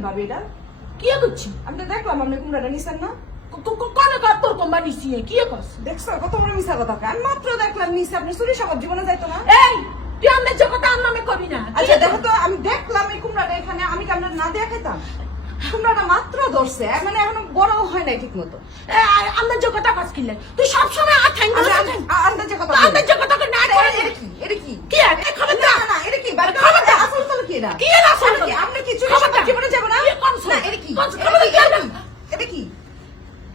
ভাবি এটা? কি করছি আমি তো দেখলাম আপনি কুমড়াটা নিছেন না? কোনে কার তোর কোম্পানি সিয়ে কি করছ? দেখছো কত বড় মিছা কথা কয়। আমি মাত্র দেখলাম নিছে, আপনি চুরি সব জীবনে যাইতো না? এই তুই আমাদের জগতে আর নামে কবি না। আচ্ছা দেখো তো, আমি দেখলাম এই কুমড়াটা এখানে, আমি কি আপনার না দিয়ে খেতাম? কুমড়াটা মাত্র ধরছে, মানে এখনো বড় হয় নাই ঠিক মতো। আমাদের জগতে কাজ কিনলে তুই সব সময় আর ঠ্যাং ধরে আন্দাজে কথা আমাদের জগতে না করে এটা কি? এটা কি? কি আর এই খবর না না না, এটা কি? খবর দাও। আসল তো কি এটা? কি এর আসল কি? আপনি কি চুরি খবর সব দাও। জীবনে যাবে না? কি করছ? না, এটা কি? খবর এটা দাও। কি? এটা কি?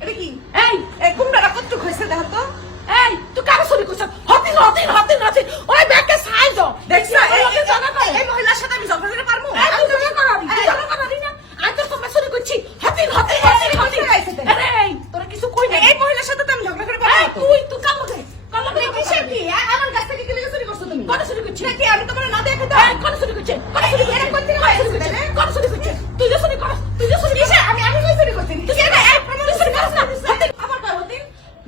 এটা কি? এই এই কুমড়াটা কতটুক হয়েছে দেখো তো? এই তুই কারো চুরি করছ? হতিন ওই ব্যাগকে সাইজ দাও। দেখছো এই জানা করে এই মহিলার সাথে আমি ঝগড়া করে পারবো? এই তুই জানা করাবি তুই জানা করাবি না আমি তো তোমার চুরি করছি হতিন আরে এই তোরা কিছু কই না এই মহিলার সাথে তো আমি ঝগড়া করে এই পারবো না তো। তুই কাম করে তুমি কিসের কি? আমার কাছ থেকে কি লেগে চুরি করছো তুমি? কোন চুরি করছিস? নাকি আমি তোমার না দিয়ে খেতাম? এই কোন চুরি করছিস? কোন চুরি করছিস? এরা কোথা থেকে পাইছে তাহলে? কোন চুরি করছিস? তুই যে চুরি করছ তুই যে চুরি করছ কিসে? আমি কই চুরি করছি? তুই যে এই প্রমাণ চুরি করছ না হতিন আমার কয় হতিন?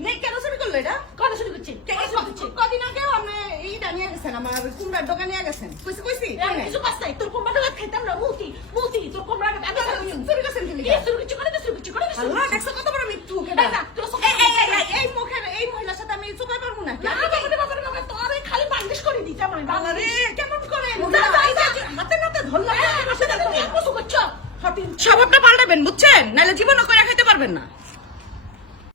নেই কেন চুরি করলো এটা? কোন চুরি করছিস? কোন চুরি করছিস? কদিন আগেও আপনি এইটা নিয়ে গেছেন, আমার কুমড়ার দোকানে নিয়ে গেছেন। কইছি? এই কিছু পাস নাই তোর কোম্পানি খাইতাম না মুতি তোর কোম্পানি আমি চুরি করছেন কি কি লিগা? চুরি করছিস? কোন চুরি করছিস? কোন চুরি আল্লাহ, করছিস? দেখছো কত বড় মিথ্যু এই কেডা? না, তোর সব- এই মুখের এই মহিলার সাথে আমি চুপাই পারবো না। না, বাবা, তোর এই খালি বালিশ করে দিতে আমার আরে কেমন করে? যা, যা, যা। হাতে নাতে ধরলাম। আসলে তুমি এক বছর করছো হতিন স্বভাবটা পাল্টাবেন বুঝছেন, নাহলে জীবনও করে খাইতে পারবেন না।